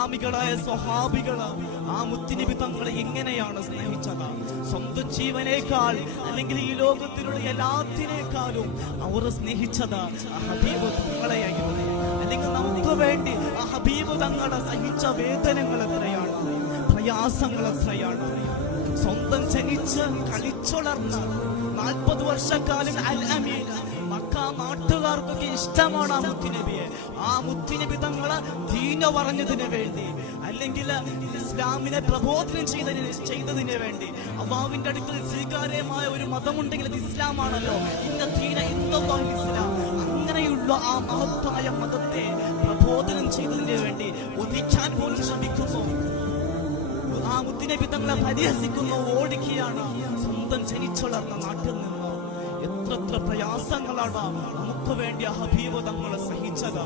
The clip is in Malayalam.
മുൻഗാമികളായ സ്വഹാബികള് ആ മുത്തുനബി തങ്ങളെ എങ്ങനെയാണ് സ്നേഹിച്ചത്? സ്വന്തം ജീവനേക്കാൾ അല്ലെങ്കിൽ ഈ ലോകത്തിലുള്ള എല്ലാത്തിനേക്കാളും അവർ സ്നേഹിച്ചത് ആ ഹബീബ് തങ്ങളെയായിരുന്നു. അല്ലെങ്കിൽ നമുക്ക് വേണ്ടി ആ ഹബീബ് തങ്ങളെ സഹിച്ച വേദനകൾ എത്രയാണ്, പ്രയാസങ്ങൾ എത്രയാണ്. സ്വന്തം ജനിച്ച് കളിച്ചുളർന്ന 40 വർഷക്കാലം അൽ അമീൻ മക്ക നാട്ടുകാർക്കൊക്കെ ഇഷ്ടമാണ് ആ മുത്തുനബിയെ. ആ മുത്തുനബി തങ്ങളെ ദീന പറഞ്ഞതിന് വേണ്ടി, അല്ലെങ്കിൽ ഇസ്ലാമിനെ പ്രബോധനം ചെയ്തതിന് വേണ്ടി, അല്ലാഹുവിന്റെ അടുക്കൽ സ്വീകാര്യമായ ഒരു മതമുണ്ടെങ്കിൽ അത് ഇസ്ലാമാണല്ലോ. ഇന്ന ദീന ഇന്നല്ലാഹു ഇസ്ലാം. അങ്ങനെയുള്ള ആ മഹത്തായ മതത്തെ പ്രബോധനം ചെയ്തതിന് വേണ്ടി ഒതിക്കാൻ പോലും ശ്രമിക്കുന്നു. ആ മുത്തുനബി തങ്ങളെ പരിഹസിക്കുന്നു, ഓടിക്കുകയാണ് സ്വന്തം ജനിച്ചുളർന്ന നാട്ടിൽ നിന്ന്. എത്ര പ്രയാസങ്ങളാണ് നമുക്ക് വേണ്ടി ഹബീബ് തങ്ങളെ സഹിച്ചത്.